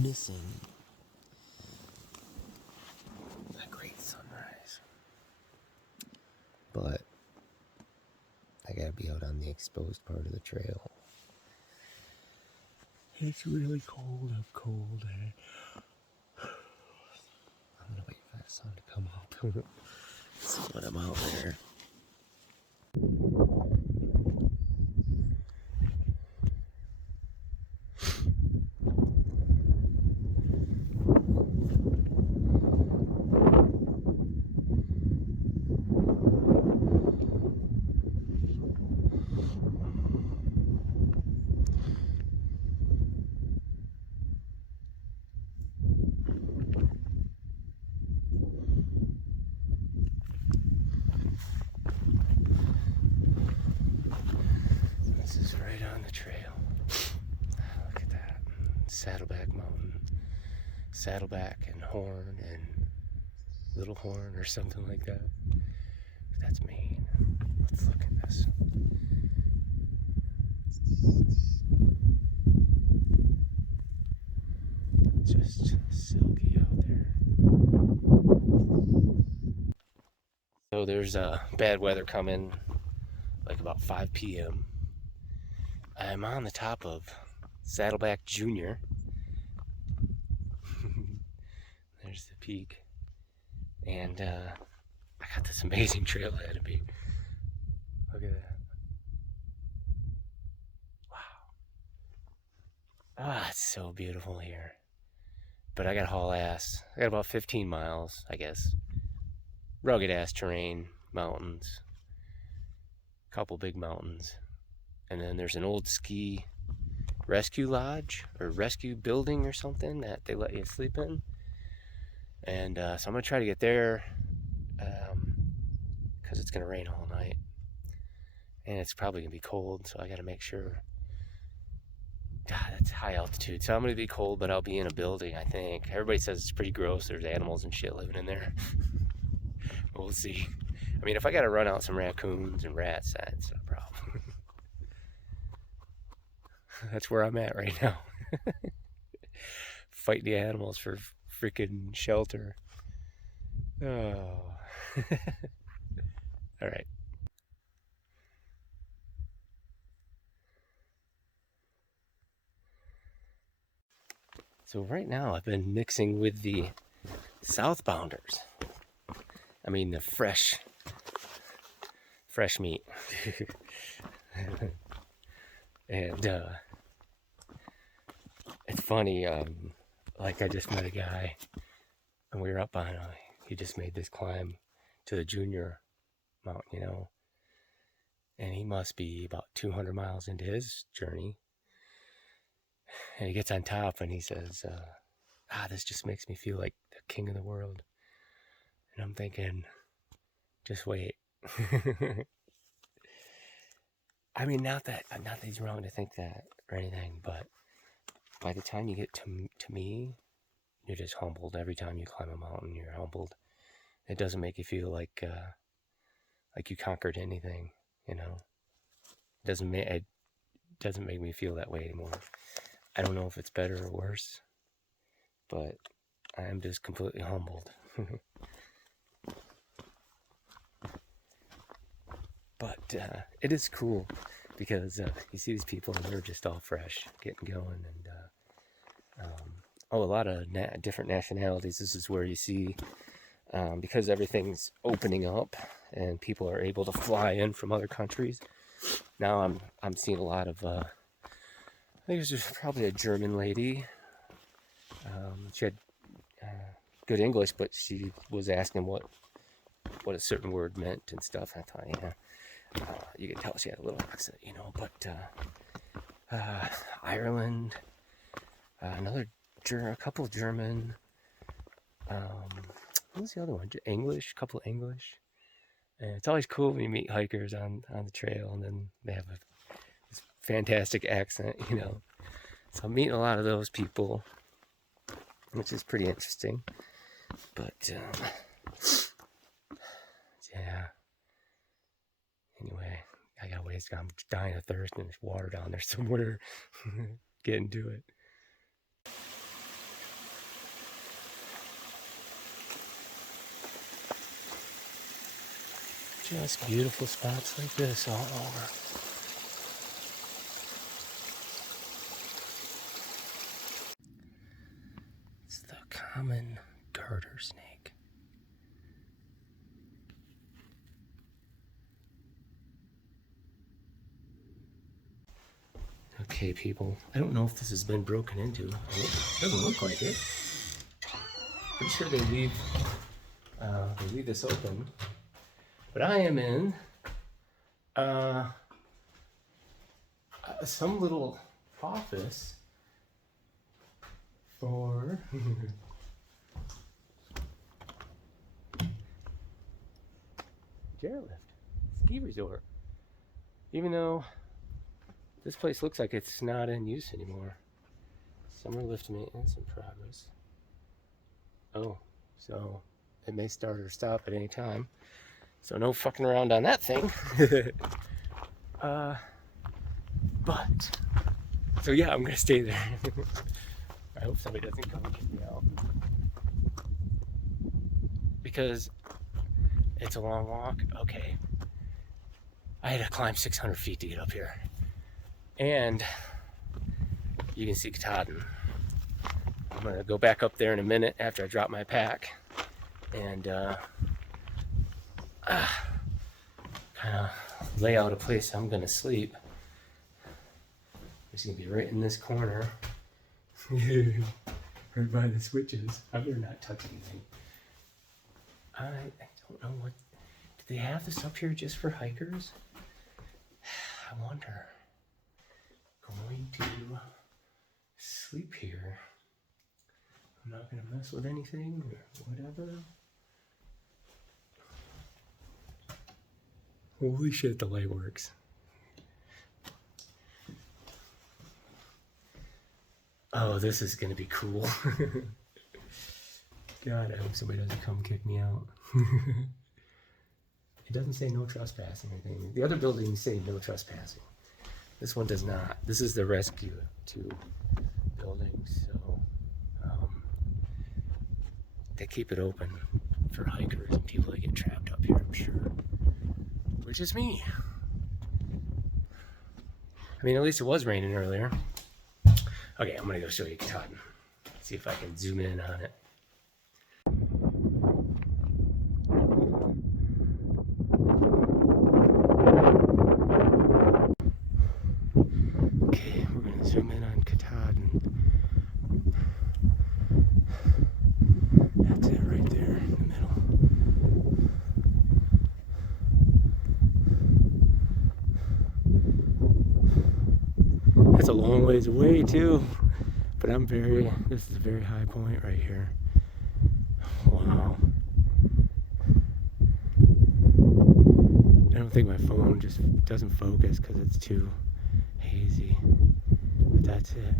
missing a great sunrise. But I gotta be out on the exposed part of the trail. It's really cold up cold. I'm gonna wait for that sun to come up. So when I'm out there. This is right on the trail. Look at that. Saddleback Mountain. Saddleback and Horn and Little Horn or something like that. That's Maine. Let's look at this. Just silky out there. So there's bad weather coming, like about 5 p.m. I'm on the top of Saddleback Junior. There's the peak. And I got this amazing trail ahead of me. Look at that. Wow. Ah, it's so beautiful here. But I got haul ass. I got about 15 miles, I guess. Rugged ass terrain, mountains, couple big mountains. And then there's an old ski rescue lodge or rescue building or something that they let you sleep in. And so I'm gonna try to get there because it's gonna rain all night. And it's probably gonna be cold, so I gotta make sure. God, that's high altitude, so I'm gonna be cold, but I'll be in a building, I think. Everybody says it's pretty gross. There's animals and shit living in there. We'll see. I mean, if I gotta run out some raccoons and rats, that's no problem. That's where I'm at right now. Fighting the animals for freaking shelter. Oh. All right. So right now I've been mixing with the southbounders. I mean the fresh meat. And it's funny, like I just met a guy and we were up on he just made this climb to the junior mountain, you know, and he must be about 200 miles into his journey. And he gets on top and he says, this just makes me feel like the king of the world. And I'm thinking, just wait. I mean, not that he's wrong to think that or anything, but by the time you get to me, you're just humbled. Every time you climb a mountain, you're humbled. It doesn't make you feel like you conquered anything, you know. It doesn't make me feel that way anymore. I don't know if it's better or worse, but I am just completely humbled. But it is cool because you see these people and they're just all fresh, getting going, and a lot of different nationalities. This is where you see, because everything's opening up and people are able to fly in from other countries. Now I'm seeing a lot of. I think there's probably a German lady. She had good English, but she was asking what a certain word meant and stuff. I thought, yeah, you could tell she had a little accent, you know. But Ireland, a couple German. What was the other one? English, couple English. And it's always cool when you meet hikers on the trail, and then they have this fantastic accent, you know. So I'm meeting a lot of those people, which is pretty interesting. But yeah. Anyway, I got ways. I'm dying of thirst, and there's water down there somewhere. Getting to it. Just beautiful spots like this all over. It's the common garter snake. Okay, people, I don't know if this has been broken into. It doesn't look like it. Pretty sure they leave this open. But I am in some little office for chairlift ski resort. Even though this place looks like it's not in use anymore. Summer lift maintenance in progress. Oh, so it may start or stop at any time. So no fucking around on that thing. But, so yeah, I'm gonna stay there. I hope somebody doesn't come and kick me out. Because it's a long walk. Okay. I had to climb 600 feet to get up here. And you can see Katahdin. I'm gonna go back up there in a minute after I drop my pack and kind of lay out a place I'm gonna sleep. It's gonna be right in this corner. Right by the switches. I better not touch anything. I don't know what. Do they have this up here just for hikers? I wonder. Going to sleep here. I'm not gonna mess with anything or whatever. Holy shit, the light works. Oh, this is gonna be cool. God, I hope somebody doesn't come kick me out. It doesn't say no trespassing or anything. The other buildings say no trespassing. This one does not. This is the Rescue 2 building, so they keep it open for hikers and people that get trapped up here, I'm sure. Which is me. I mean, at least it was raining earlier. Okay, I'm gonna go show you Katahdin. See if I can zoom in on it. Okay, we're gonna zoom in on Katahdin. That's it right there in the middle. That's a long ways away too, but this is a very high point right here. Wow. I don't think my phone just doesn't focus because it's too hazy, but that's it.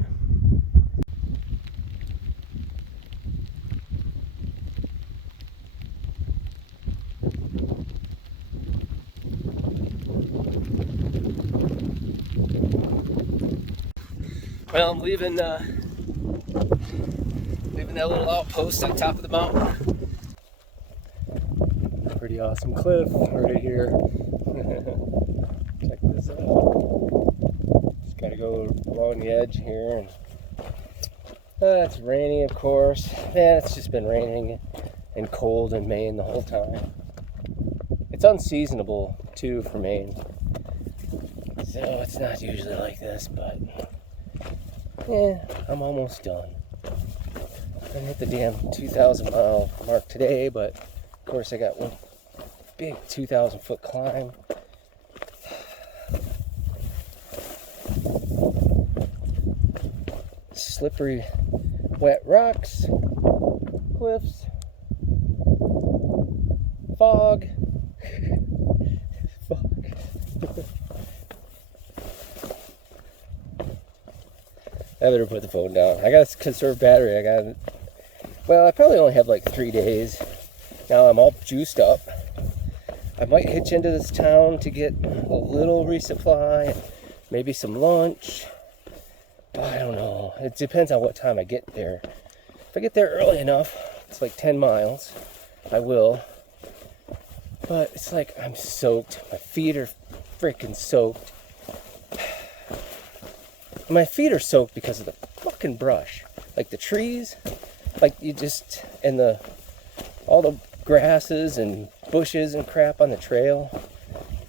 Well, I'm leaving that little outpost on top of the mountain. Pretty awesome cliff right here. Check this out. Just gotta go along the edge here, and it's raining, of course. Man, it's just been raining and cold in Maine the whole time. It's unseasonable too for Maine, so it's not usually like this, but yeah, I'm almost done. I hit the damn 2,000 mile mark today, but of course I got one big 2,000 foot climb. Slippery, wet rocks, cliffs, fog. I better put the phone down. I gotta conserve battery. I probably only have like 3 days. Now I'm all juiced up. I might hitch into this town to get a little resupply, maybe some lunch. I don't know. It depends on what time I get there. If I get there early enough, it's like 10 miles, I will. But it's like I'm soaked. My feet are freaking soaked. My feet are soaked because of the fucking brush. Like the trees, like you just, and all the grasses and bushes and crap on the trail.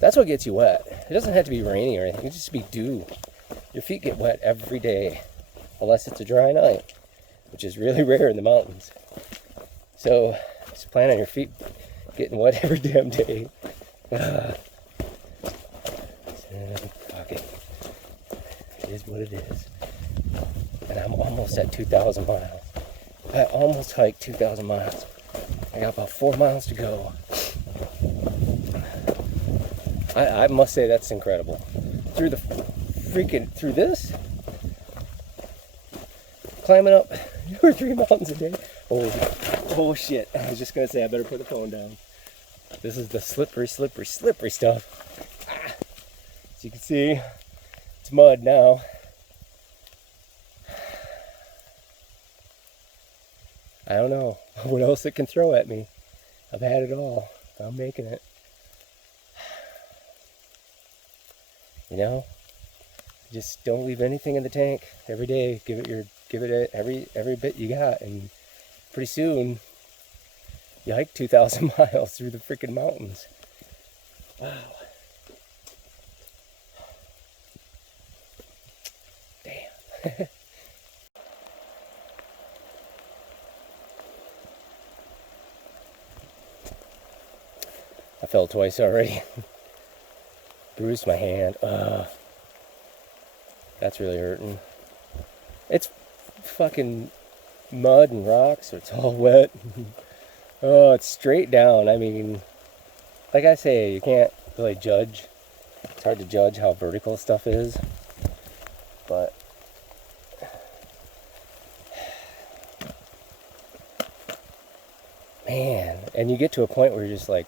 That's what gets you wet. It doesn't have to be rainy or anything. It can just be dew. Your feet get wet every day, unless it's a dry night, which is really rare in the mountains. So just plan on your feet getting wet every damn day. Fuck it. It is what it is. And I'm almost at 2,000 miles. I almost hiked 2,000 miles. I got about 4 miles to go. I must say that's incredible. Through this, climbing up 2 or 3 mountains a day. Oh shit. I was just gonna say I better put the phone down. This is the slippery stuff. As you can see, it's mud now. I don't know what else it can throw at me. I've had it all. I'm making it. You know, just don't leave anything in the tank. Every day, give it every bit you got, and pretty soon you hike 2,000 miles through the freaking mountains. Wow. Damn. I fell twice already. Bruised my hand. That's really hurting. It's fucking mud and rocks, so it's all wet. Oh, it's straight down. I mean, like I say, you can't really judge. It's hard to judge how vertical stuff is. But man, and you get to a point where you're just like,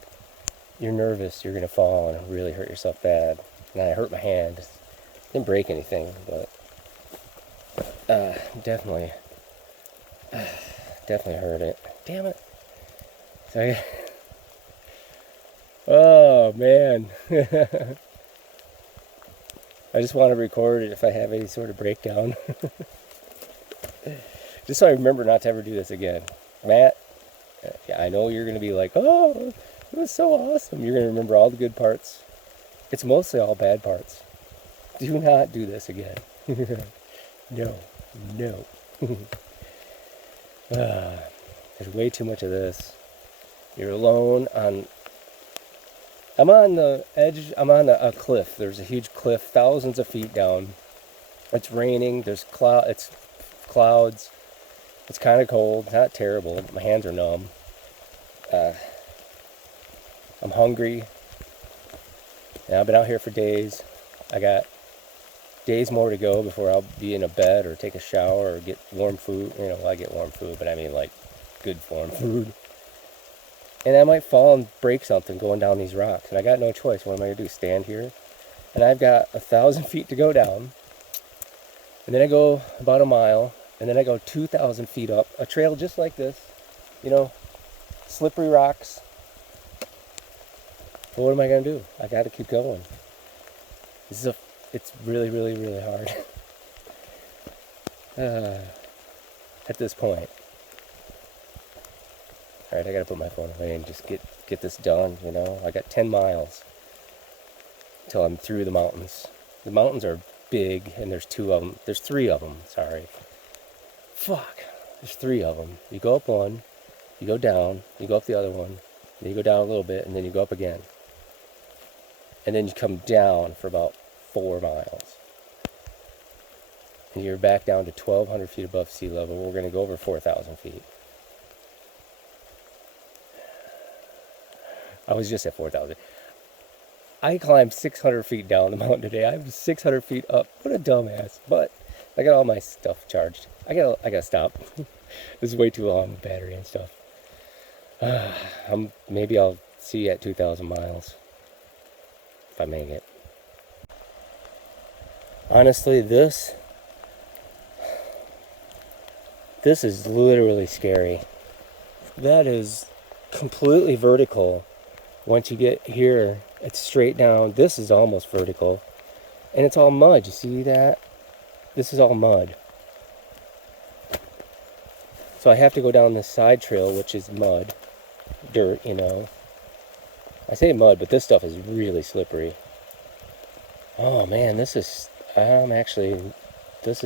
you're nervous, you're gonna fall and really hurt yourself bad. And I hurt my hand. Didn't break anything, but definitely hurt it. Damn it. So oh man. I just want to record it if I have any sort of breakdown. Just so I remember not to ever do this again. Matt, I know you're gonna be like, oh, it was so awesome. You're going to remember all the good parts. It's mostly all bad parts. Do not do this again. No. There's way too much of this. You're alone on... I'm on the edge. I'm on a cliff. There's a huge cliff, thousands of feet down. It's raining. It's clouds. It's kind of cold. It's not terrible. My hands are numb. I'm hungry. And I've been out here for days. I got days more to go before I'll be in a bed or take a shower or get warm food. You know, I get warm food, but I mean like good warm food. And I might fall and break something going down these rocks. And I got no choice. What am I going to do? Stand here? And I've got 1,000 feet to go down. And then I go about a mile. And then I go 2,000 feet up. A trail just like this. You know, slippery rocks. But what am I going to do? I got to keep going. It's really, really, really hard. At this point. Alright, I got to put my phone away and just get this done, you know. I got 10 miles until I'm through the mountains. The mountains are big, and there's 2 of them. There's 3 of them, sorry. Fuck. There's 3 of them. You go up one, you go down, you go up the other one, then you go down a little bit, and then you go up again. And then you come down for about 4 miles. And you're back down to 1,200 feet above sea level. We're going to go over 4,000 feet. I was just at 4,000. I climbed 600 feet down the mountain today. I was 600 feet up. What a dumbass. But I got all my stuff charged. I gotta stop. This is way too long with battery and stuff. Maybe I'll see you at 2,000 miles. If I make it. Honestly, this is literally scary. That is completely vertical. Once you get here, it's straight down. This is almost vertical. And it's all mud. You see that? This is all mud. So I have to go down this side trail, which is mud. Dirt, you know. I say mud, but this stuff is really slippery. Oh man, this is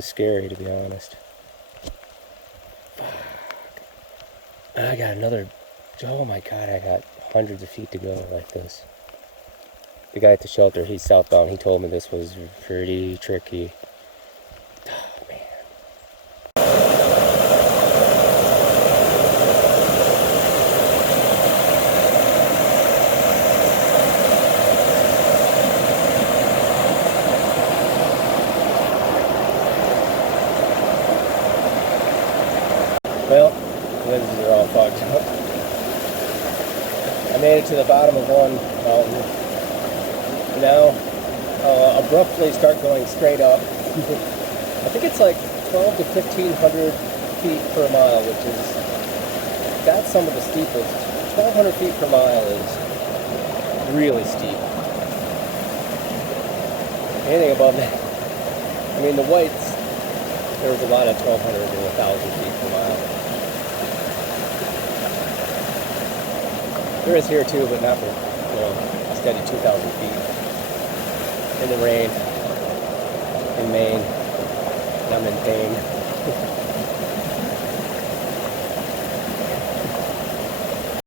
scary, to be honest. Fuck. I got another, oh my God, I got hundreds of feet to go like this. The guy at the shelter, he's southbound, he told me this was pretty tricky. Oh man. Well, lenses are all fogged up. I made it to the bottom of one mountain. Now, abruptly start going straight up. I think it's like 12 to 1,500 feet per mile, which is, that's some of the steepest. 1,200 feet per mile is really steep. Anything above that, I mean the whites, there was a lot of 1,200 and 1,000 feet per mile. There is here too, but not for, a steady 2,000 feet. In the rain, in Maine, and I'm in pain.